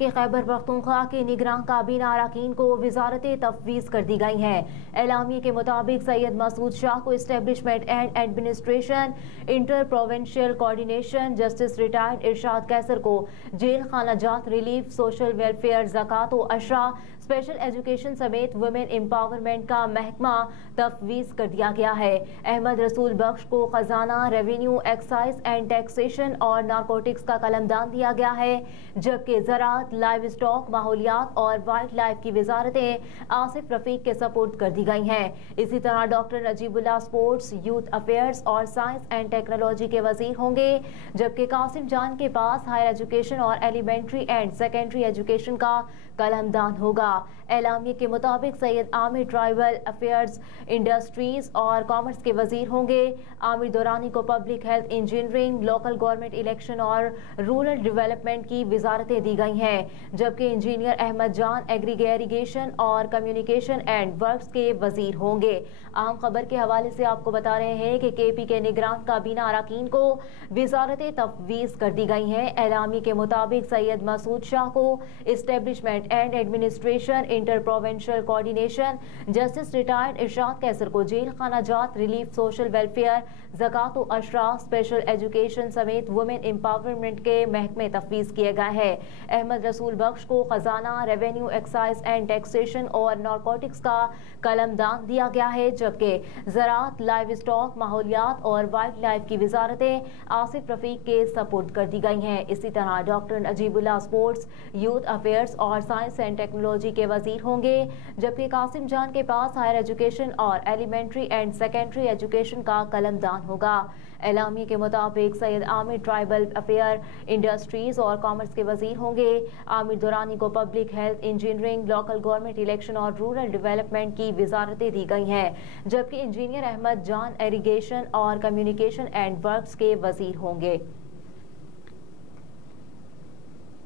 کہ خیبر پختونخوا کے نگراں کابینہ اراکین کو وزارتیں تفویض کر دی گئی ہیں۔ اعلامیے کے مطابق سید مسعود شاہ کو establishment and administration inter provincial coordination, justice retired Irshad Qaiser کو جیل خانہ جات ریلیف، سوشل ویلفیئر، زکوٰۃ و عشرہ، اسپیشل ایجوکیشن سمیت ویمن امپاورمنٹ کا محکمہ تفویض کر دیا گیا ہے۔ احمد رسول بخش کو خزانہ، ریونیو، ایکسائز اینڈ ٹیکسیشن اور نارکوٹکس کا قلمدان دیا گیا ہے، جبکہ زراعت، لائیو اسٹاک، ماحولیات اور وائلڈ لائف کی وزارتیں آصف رفیق کے سپرد کر دی گئی ہیں۔ اسی طرح ڈاکٹر نجیب اللہ اسپورٹس، یوتھ افیئرز اور سائنس اینڈ ٹیکنالوجی کے وزیر ہوں گے، جبکہ قاسم جان کے پاس ہائر ایجوکیشن اور ایلیمنٹری اینڈ سیکنڈری ایجوکیشن کا قلمدان ہوگا۔ اعلامیے کے مطابق سید عامر ٹرائبل افیئرز، انڈسٹریز اور کامرس کے وزیر ہوں گے۔ عامر دورانی کو public health, engineering, local government election اور رورل ڈیولپمنٹ کی وزارتیں دی گئی ہیں، جبکہ انجینئر احمد جان ایگریگیشن اور کمیونیکیشن اینڈ ورکس کے وزیر ہوں گے۔ اہم خبر کے حوالے سے آپ کو بتا رہے ہیں کہ کے پی کے نگران کابینہ اراکین کو وزارتیں تفویض کر دی گئی ہیں۔ اعلامیے کے مطابق سید مسعود شاہ کو establishment and administration inter provincial coordination, justice retired Irshad Qaiser کو جیل خانہ جات ریلیف، سوشل ویلفیئر، زکوٰۃ و عشرہ، اسپیشل ایجوکیشن سمیت ویمن امپاورمنٹ کے محکمے تفویض کیے گئے ہیں۔ احمد رسول بخش کو خزانہ، ریونیو، ایکسائز اینڈ ٹیکسیشن اور نارکوٹکس کا قلمدان دیا گیا ہے، جبکہ زراعت، لائیو اسٹاک، ماحولیات اور وائلڈ لائف کی وزارتیں آصف رفیق کے سپرد کر دی گئی ہیں۔ اسی طرح ڈاکٹر نجیب اللہ اسپورٹس، یوتھ افیئرز اور سائنس اینڈ ٹیکنالوجی کے وزیر ہوں گے، جبکہ قاسم جان کے پاس ہائر ایجوکیشن اور ایلیمنٹری اینڈ سیکنڈری ایجوکیشن کا قلمدان ہوگا۔ اعلامیے کے مطابق سید عامر ٹرائبل افیئر، انڈسٹریز اور کامرس کے وزیر ہوں گے۔ عامر دورانی کو public health, engineering, local government election اور رورل ڈیولپمنٹ کی وزارتیں دی گئی ہیں، جبکہ انجینئر احمد جان ایریگیشن اور کمیونیکیشن اینڈ ورکس کے وزیر ہوں گے۔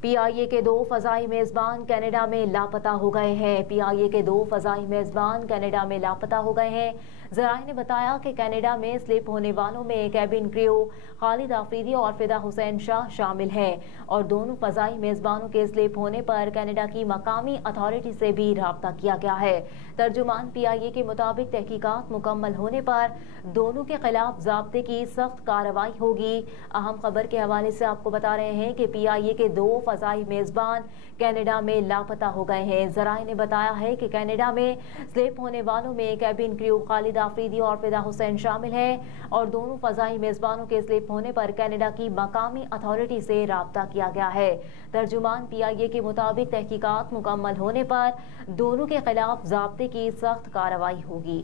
پی آئی اے کے 2 فضائی میزبان کینیڈا میں لاپتہ ہو گئے ہیں۔ پی آئی اے کے 2 فضائی میزبان کینیڈا میں لاپتہ ہو گئے ہیں۔ ذرائع نے بتایا کہ کینیڈا میں سلپ ہونے والوں میں کیبن کریو خالد آفریدی اور فدا حسین شاہ شامل ہیں، اور دونوں فضائی میزبانوں کے سلپ ہونے پر کینیڈا کی مقامی اتھارٹی سے بھی رابطہ کیا گیا ہے۔ ترجمان پی آئی اے کے مطابق تحقیقات مکمل ہونے پر دونوں کے خلاف ضابطے کی سخت کارروائی ہوگی۔ اہم خبر کے حوالے سے آپ کو بتا رہے ہیں کہ پی آئی اے کے 2 فضائی میزبان کینیڈا میں لاپتہ ہو گئے ہیں۔ ذرائع نے بتایا ہے کہ کینیڈا میں سلپ ہونے والوں میں کیبن کریو خالد آفریدی اور فدا حسین شامل ہیں، اور دونوں فضائی میزبانوں کے سلپ ہونے پر کینیڈا کی مقامی اتھارٹی سے رابطہ کیا گیا ہے۔ ترجمان پی آئی اے کے مطابق تحقیقات مکمل ہونے پر دونوں کے خلاف ضابطے کی سخت کارروائی ہوگی۔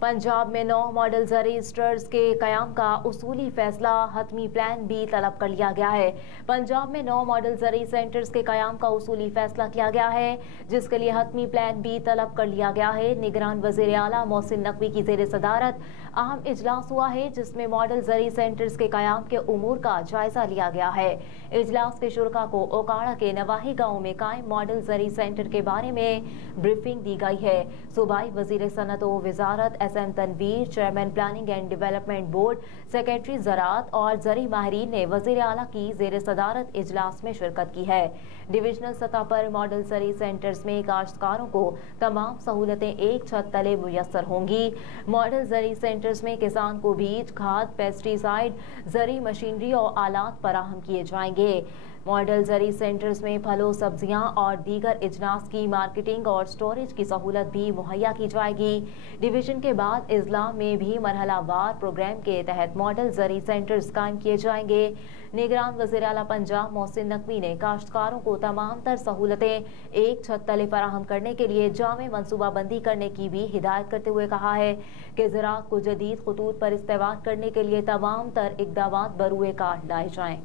پنجاب میں 9 ماڈل زرعی اسٹرز کے قیام کا اصولی فیصلہ، حتمی پلان بھی طلب کر لیا گیا ہے۔ پنجاب میں 9 ماڈل زرعی سینٹرز کے قیام کا اصولی فیصلہ کیا گیا ہے، جس کے لیے حتمی پلان بھی طلب کر لیا گیا ہے۔ نگران وزیر اعلیٰ محسن نقوی کی زیر صدارت اہم اجلاس ہوا ہے، جس میں ماڈل زرعی سینٹرز کے قیام کے امور کا جائزہ لیا گیا ہے۔ اجلاس کے شرکاء کو اوکاڑا کے نواحی گاؤں میں قائم ماڈل زرعی سینٹر کے بارے میں بریفنگ دی گئی ہے۔ صوبائی وزیر صنعت و وزارت S M Tanveer, chairman planning and development board, secretary زراعت اور زرعی ماہرین نے وزیر اعلیٰ کی زیر صدارت اجلاس میں شرکت کی ہے۔ ڈویژنل سطح پر ماڈل زرعی سینٹرز میں کاشتکاروں کو تمام سہولتیں ایک چھت تلے میسر ہوں گی۔ ماڈل زرعی سینٹرز میں کسان کو بیج، کھاد، پیسٹی سائیڈ، زرعی مشینری اور آلات فراہم کیے جائیں گے۔ ماڈل زرعی سینٹرز میں پھلوں، سبزیاں اور دیگر اجناس کی مارکیٹنگ اور سٹوریج کی سہولت بھی مہیا کی جائے گی۔ ڈویژن کے بعد اضلاع میں بھی مرحلہ وار پروگرام کے تحت ماڈل زرعی سینٹرز قائم کیے جائیں گے۔ نگران وزیر اعلیٰ پنجاب محسن نقوی نے کاشتکاروں کو تمام تر سہولتیں ایک چھت تلے فراہم کرنے کے لیے جامع منصوبہ بندی کرنے کی بھی ہدایت کرتے ہوئے کہا ہے کہ زراعت کو جدید خطوط پر استوار کرنے کے لیے تمام تر اقدامات بروئے کار لائے جائیں۔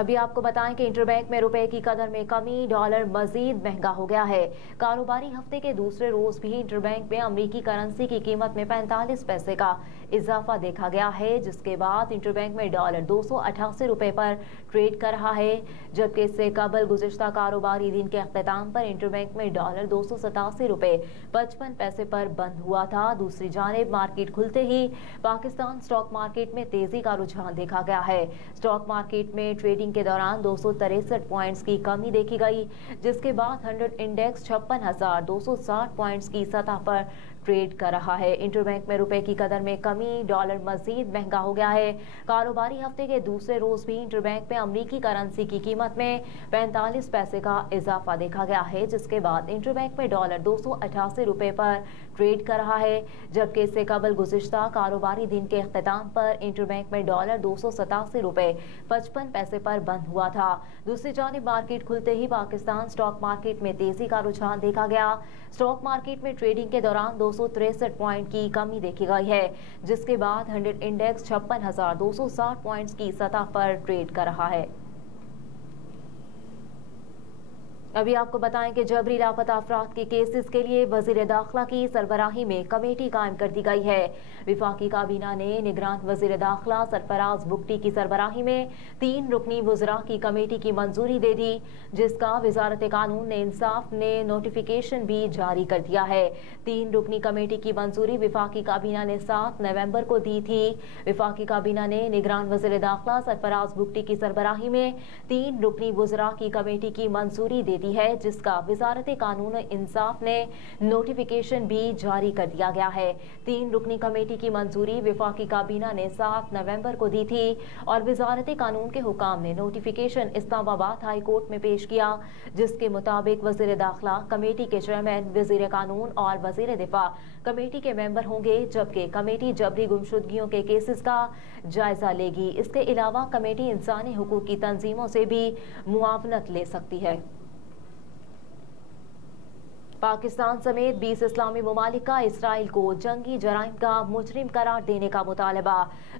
ابھی آپ کو بتائیں کہ انٹر بینک میں روپے کی قدر میں کمی، ڈالر مزید مہنگا ہو گیا ہے۔ کاروباری ہفتے کے دوسرے روز بھی انٹر بینک میں امریکی کرنسی کی قیمت میں 45 پیسے کا इजाफा देखा गया है, जिसके बाद इंटरबैंक में डॉलर 288 रुपए पर ट्रेड कर रहा है, जबकि इससे कबल गुज़िश्ता कारोबारी दिन के अख्ताम पर इंटरबैंक में डॉलर 287 रुपए 55 पैसे पर बंद हुआ था। दूसरी जानिब मार्केट खुलते ही पाकिस्तान स्टॉक मार्केट में तेजी का रुझान देखा गया है। स्टॉक मार्केट में ट्रेडिंग के दौरान 263 पॉइंट्स की कमी देखी गई, जिसके बाद 100 इंडेक्स 56,260 पॉइंट्स की सतह पर ट्रेड कर रहा है। इंटरबैंक में रुपए की कदर में कमी, डॉलर मजीद महंगा हो गया है। कारोबारी हफ्ते के दूसरे रोज भी इंटरबैंक में अमरीकी करेंसी की कीमत में 45 पैसे का इजाफा देखा गया है, जिसके बाद इंटरबैंक में डॉलर 288 रुपए पर ट्रेड कर रहा है, जबकि इससे कबल गुज़िश्ता कारोबारी दिन के इख्तिताम पर इंटरबैंक में डॉलर 287 रुपए 55 पैसे पर बंद हुआ था। दूसरी जानिब मार्केट खुलते ही पाकिस्तान स्टॉक मार्केट में तेजी का रुझान देखा गया। स्टॉक मार्केट में ट्रेडिंग के दौरान 263 पॉइंट की कमी देखी गई है, जिसके बाद 100 इंडेक्स 56,260 पॉइंट्स की सतह पर ट्रेड कर रहा है। अभी आपको बताएं कि जबरी लापता अफराद के केसेस के लिए वजीर दाखिला की सरबराही में कमेटी कायम कर दी गई है। विफाकी काबीना ने निगरान वजीर दाखिला सरफराज बुगटी की सरबराही में 3 रुकनी वज़रा की कमेटी की मंजूरी दे दी, जिसका वजारत कानून ने इंसाफ ने नोटिफिकेशन भी जारी कर दिया है। 3 रुकनी कमेटी की मंजूरी विफाकी काबीना ने 7 नवंबर को दी थी। विफाकी काबीना ने निगरान वजीर दाखिला सरफराज बुगटी की सरबराही में 3 रुकनी वज़रा की कमेटी की मंजूरी दे है, जिसका वजारत कानून इंसाफ ने नोटिफिकेशन भी जारी कर दिया गया है। 3 रुकनी कमेटी की मंजूरी विफाकी काबीना ने 7 नवंबर को दी थी और वजारत कानून के हुकाम ने नोटिफिकेशन इस्लामाबाद हाई कोर्ट में पेश किया, जिसके मुताबिक वजीर दाखिला कमेटी के चेयरमैन, वजीर कानून और वजीर दिफा कमेटी के मेंबर होंगे, जबकि कमेटी जबरी गुमशुदगियों के केसेस का जायजा लेगी। इसके अलावा कमेटी इंसानी हुकूक की तंजीमों से भी मुआवनत ले सकती है। पाकिस्तान समेत 20 इस्लामी ममालिक का इसराइल को जंगी जराइम का मुजरिम करार देने का मुतालबा।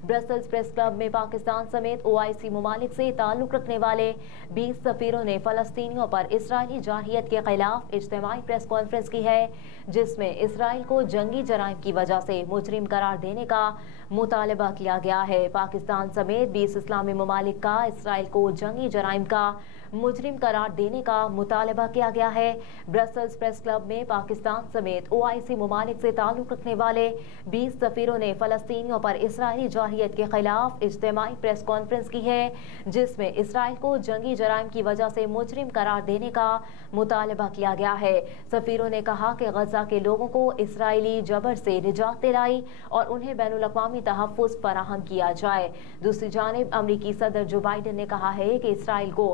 ब्रसेल्स प्रेस क्लब में पाकिस्तान समेत OIC ममालिक से ताल्लुक रखने वाले 20 सफीरों ने फलस्तीनियों पर इसराइली जारहियत के खिलाफ इज्तिमाई प्रेस कॉन्फ्रेंस की है, जिसमें इसराइल को जंगी जराइम की वजह से मुजरिम करार देने का मुतालबा किया गया है। पाकिस्तान समेत 20 इस्लामी ममालिक का इसराइल को जंगी जराइम का मुजरिम करार देने का मुतालबा किया गया है। ब्रसेल्स प्रेस क्लब में पाकिस्तान समेत OIC ममालिक से ताल्लुक रखने वाले 20 सफीरों ने फलस्तीनियों पर इसराइली जारहियत के खिलाफ इज्तिमाई प्रेस कॉन्फ्रेंस की है, जिसमें इसराइल को जंगी जराइम की वजह से मुजरिम करार देने का मुतालबा किया गया है। सफीरों ने कहा कि गजा के लोगों को इसराइली जबर से निजात दिलाई और उन्हें बैनुल-अक़वामी तहफ़्फ़ुज़ फराहम किया जाए। दूसरी जानिब अमरीकी सदर जो बाइडन ने कहा है कि इसराइल को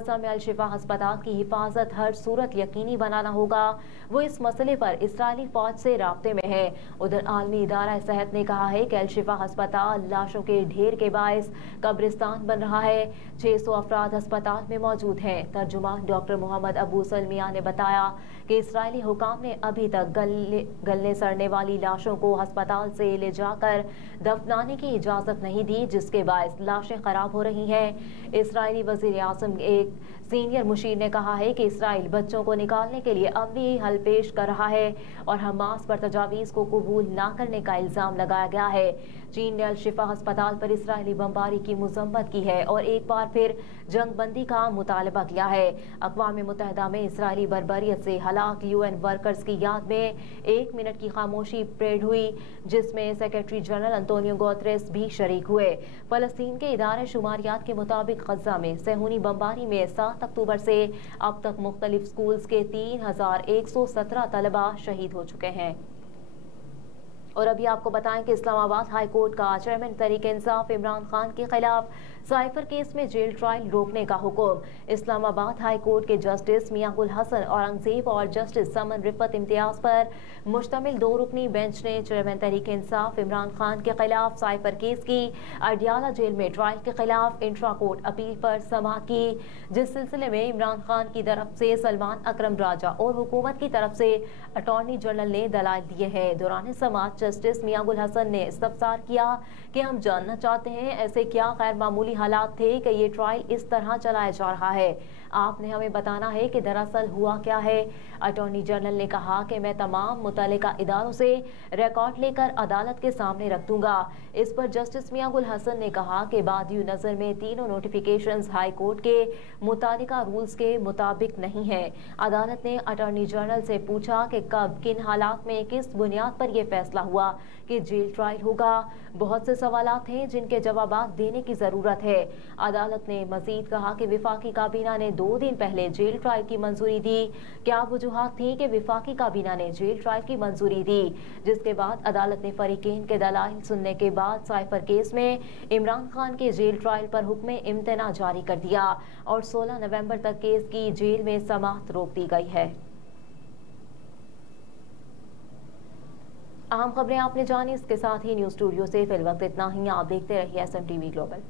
गजा में अल-शिफा अस्पताल की हिफाजत हर सूरत यकीनी बनाना होगा। वो इस मसले पर इसराइली फौज से राब्ते में है। उधर आलमी इदारा सेहत ने कहा है कि अल-शिफा अस्पताल लाशों के ढेर के बायस कब्रिस्तान बन रहा है। 600 अफराद अस्पताल में मौजूद हैं। तर्जुमान डॉक्टर मोहम्मद अबू सलमिया ने बताया कि इसराइली हुकाम ने अभी तक गलने सड़ने वाली लाशों को अस्पताल से ले जाकर दफनाने की इजाज़त नहीं दी, जिसके बायस लाशें खराब हो रही हैं। इसराइली वज़ीर आज़म एक सीनियर मुशीर ने कहा है कि इसराइल बच्चों को निकालने के लिए अमली हल पेश कर रहा है और हमास पर तजावीज़ को कबूल न करने का इल्ज़ाम लगाया गया है। चीन ने अल-शिफा अस्पताल पर इसराइली बमबारी की मज़म्मत की है और एक बार फिर जंग बंदी का मुतालबा किया है। अक़वाम मुत्तहिदा में इसराइली बर्बरियत से हलाक UN वर्कर्स की याद में 1 मिनट की खामोशी परेड हुई, जिसमें सेक्रेटरी जनरल अंतोनियो गुतेरेस भी शरीक हुए। फ़लस्तीन के इदारे शुमारियात के मुताबिक गजा में सेहूनी बमबारी में 7 अक्टूबर से अब तक मुख्तलिफ स्कूल्स के 3117 तलबा शहीद हो चुके हैं। और अभी आपको बताएं कि इस्लामाबाद हाई कोर्ट का चेयरमैन तहरीक इंसाफ इमरान खान के खिलाफ साइफर केस में जेल ट्रायल रोकने का हुक्म। इस्लामाबाद हाई कोर्ट के जस्टिस मियां गुल हसन औरंगजेब और जस्टिस समन रिफत इम्तियाज पर मुश्तमिल 2 रुकनी बेंच ने चेयरमैन तहरीक इंसाफ इमरान खान के खिलाफ साइफर केस की अडियाला जेल में ट्रायल के खिलाफ इंट्रा कोर्ट अपील पर समाअत की, जिस सिलसिले में इमरान खान की तरफ से सलमान अकरम राजा और हुकूमत की तरफ से अटॉर्नी जनरल ने दलाइल दिए हैं। दौरान समाअत जस्टिस मियां गुल हसन ने इस्तफसार किया कि हम जानना चाहते हैं ऐसे क्या गैर मामूली हालात थे कि ये ट्रायल इस तरह चलाया जा रहा है। आपने हमें बताना है कि दरअसल हुआ क्या है। अटॉर्नी जनरल ने कहा कि मैं तमाम मुतल्लिका इदारों से रिकॉर्ड लेकर अदालत के सामने रख दूंगा। इस पर जस्टिस मियां गुल हसन ने कहा कि बादियो नज़र में तीनों नोटिफिकेशंस हाई कोर्ट के मुतालिका रूल्स के मुताबिक नहीं है। अदालत ने अटॉर्नी जनरल से पूछा कि कब, किन हालात में, किस बुनियाद पर यह फैसला हुआ कि जेल ट्रायल होगा। बहुत से सवालात हैं जिनके जवाबात देने की जरूरत है। अदालत ने मजीद कहा कि विफाकी काबीना ने 2 दिन पहले जेल ट्रायल की मंजूरी दी। क्या वजूहात थी कि विफाकी काबीना ने जेल ट्रायल की मंजूरी दी, जिसके बाद अदालत ने फरीकेन के दलाइल सुनने के बाद साइफर केस में इमरान खान के जेल ट्रायल पर हुक्म इम्तना जारी कर दिया और 16 नवंबर तक केस की जेल में समाअत रोक दी गई है। अहम खबरें आपने जानी, इसके साथ ही न्यूज़ स्टूडियो से फिल वक्त इतना ही। आप देखते रहिए SMTV ग्लोबल।